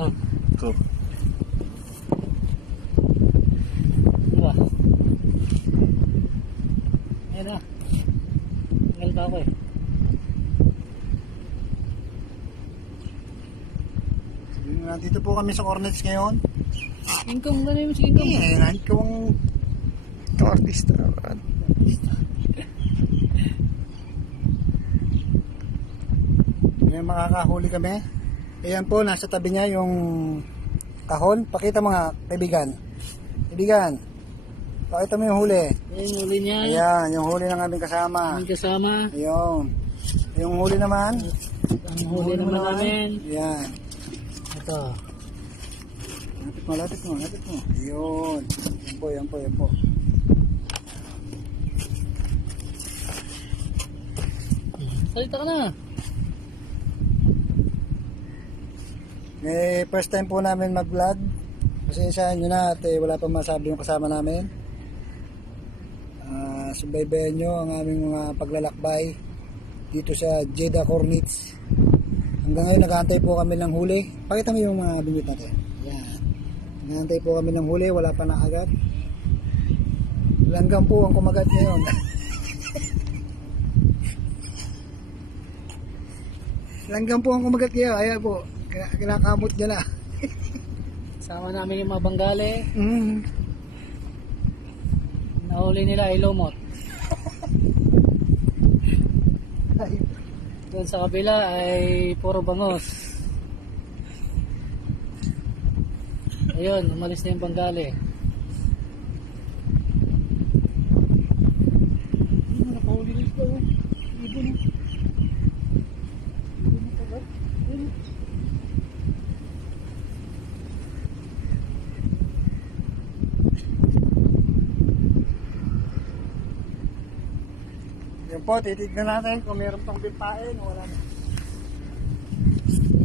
Oh. Ito. Diba? Ayan na. Tinggal pa ako eh. Nandito po kami sa Cornets ngayon. Ingkong, gano'n yung si Ingkong? Ikaw ang artista. May makakahuli kami. Ayan po, nasa tabi niya yung kahon. Pakita mga kaibigan. Kaibigan, pakita mo yung huli. Ayan yung huli niya. Ayan, yung huli ng aming kasama. Aming kasama. Ayun. Yung huli naman. Ang huli naman namin. Ayan. Ito. Lapit mo. Ayun. Yan po. Salita ka na. First time po namin mag-vlog. Pasensyahan nyo na at wala pa masabi yung kasama namin. Subaybayan nyo ang aming mga paglalakbay dito sa Jeddah Cornets. Hanggang ngayon nag-aantay po kami ng huli. Pakita mo yung mga binit natin. Yan. Nag-aantay po kami ng huli, wala pa nakagat. Langgam po ang kumagat ngayon. Langgam po ang kumagat ngayon. Ayan po, kinakamot niya na. Sama namin yung mga Bengali. Mm. Nahuli nila ay lumot. Doon sa kabila ay puro bangos. Ayun, umalis na yung Bengali. Nakahuli na ito. Ibon. Yan po, titignan natin kung meron pang bimpain o wala na.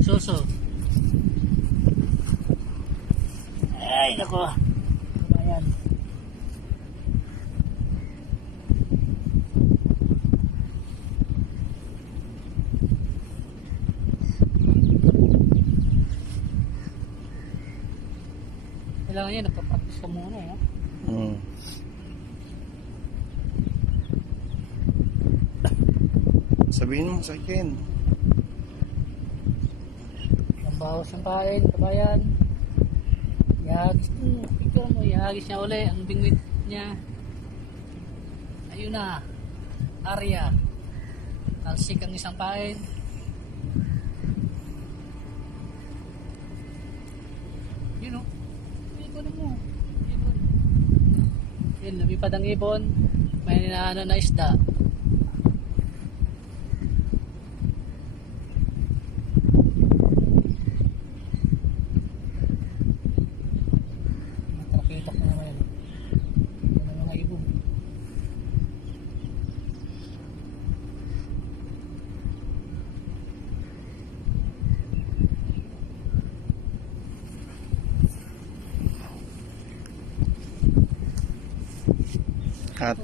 Soso. Ay, nako. Ayan. Kailangan yan, nagpa-practice ka muna eh. Sabihin mo sa akin. Ang bawas ng pain, kabayan. Ihagis mo, picture mo, ihagis niya uli ang bingwit niya. Ayun na, area. Talsik ang isang pain. Yun o, ibon mo. Ibon. Yun, lumipad ang ibon. May ninaano na isda.